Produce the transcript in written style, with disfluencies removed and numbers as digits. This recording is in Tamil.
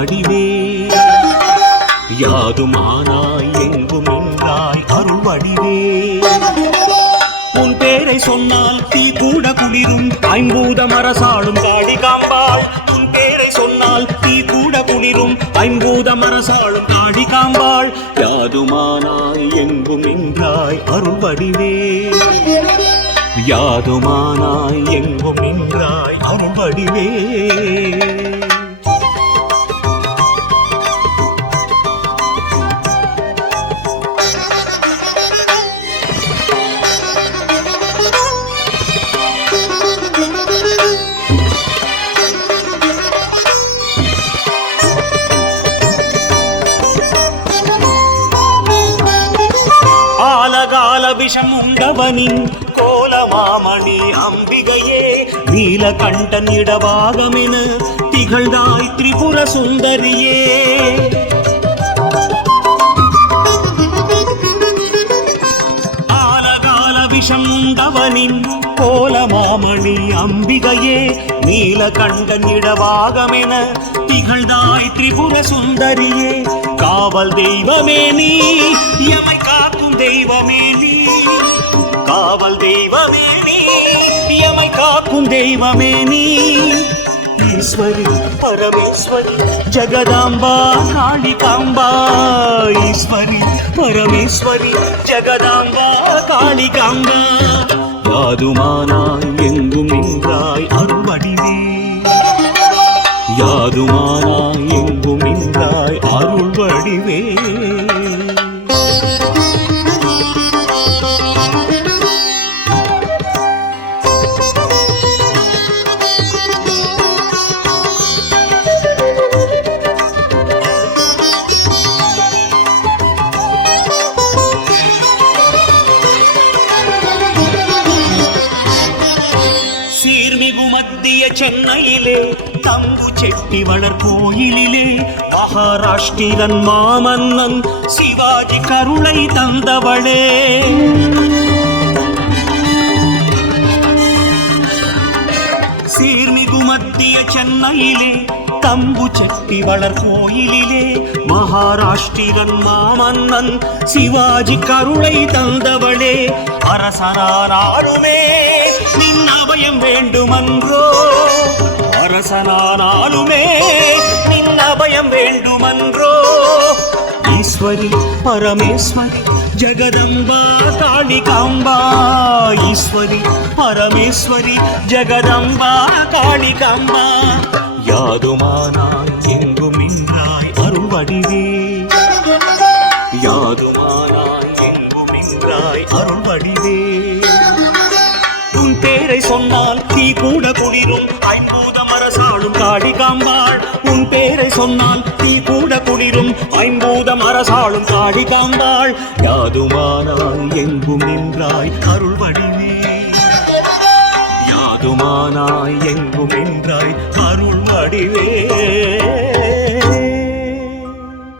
வடிவே யாதுமானாய் எங்கும் நின்றாய் அருள் வடிவே உன் பேரை சொன்னால் தீ கூட குளிரும் ஐம்பூதம் அரசாளும் காளி காம்பாள் உன் பேரை சொன்னால் தீ கூட குளிரும் ஐம்பூதம் அரசாளும் காளி காம்பாள் யாதுமானாய் எங்கும் நின்றாய் அருள் வடிவே யாதுமானாய் எங்கும் நின்றாய் அருள் வடிவே ஆலகால விஷம் உண்டவனின் கோலமாமணி அம்பிகையே நீலகண்டன் இடபாகமென திகழ்ந்தாய் திரிபுர சுந்தரியே ஆலகால விஷம் உண்டவனின் கோலமாமணி அம்பிகையே நீலகண்டன் இடபாகமென திகழ்ந்தாய் திரிபுர சுந்தரியே காவல் தெய்வமே நீ எமை காக்கும் தெய்வமே நீ காவல் தெய்வமே நீ எமை காக்கும் தெய்வமே நீ ஈஸ்வரி பரமேஸ்வரி ஜகதாம்பா காளிகாம்பா ஈஸ்வரி பரமேஸ்வரி ஜகதாம்பா காளிகாம்பா யாதுமானாய் எங்கும் நின்றாய் அருள் வடிவே யாதுமானாய் எங்கும் நின்றாய் அருள் வடிவே சீர்மிகு மத்திய சென்னையிலே தம்பு செட்டி வளர் கோயிலிலே மகாராஷ்டிரன் மாமன்னன் சிவாஜி கருணை தந்தவளே சீர்மிகு மத்திய சென்னையிலே தம்பு செட்டி வளர் கோயிலிலே மகாராஷ்டிரன் மாமன்னன் சிவாஜி கருணை தந்தவளே அரசனானாலுமே நின் அபயம் வேண்டுமன்றோ அரசனானாலுமே நின் அபயம் வேண்டுமன்றோ ஈஸ்வரி பரமேஸ்வரி ஜகதம்பா காளிகாம்பா ஈஸ்வரி பரமேஸ்வரி ஜகதம்பா காளிகாம்பா யாதுமானாய் எங்கும் நின்றாய் அருள் வடிவே யாதுமானாய் எங்கும் நின்றாய் அருள் வடிவே உன் பேரை சொன்னால் தீ கூட குளிரும் ஐம்பூதம் அரசாளும் காளிகாம்பாள் உன் பேரை சொன்னால் தீ கூட குளிரும் ஐம்பூதம் அரசாளும் காளிகாம்பாள் யாதுமானாய் எங்கும் நின்றாய் அருள் வடிவே யாதுமானாய் எங்கும் நின்றாய் அருள் வடிவே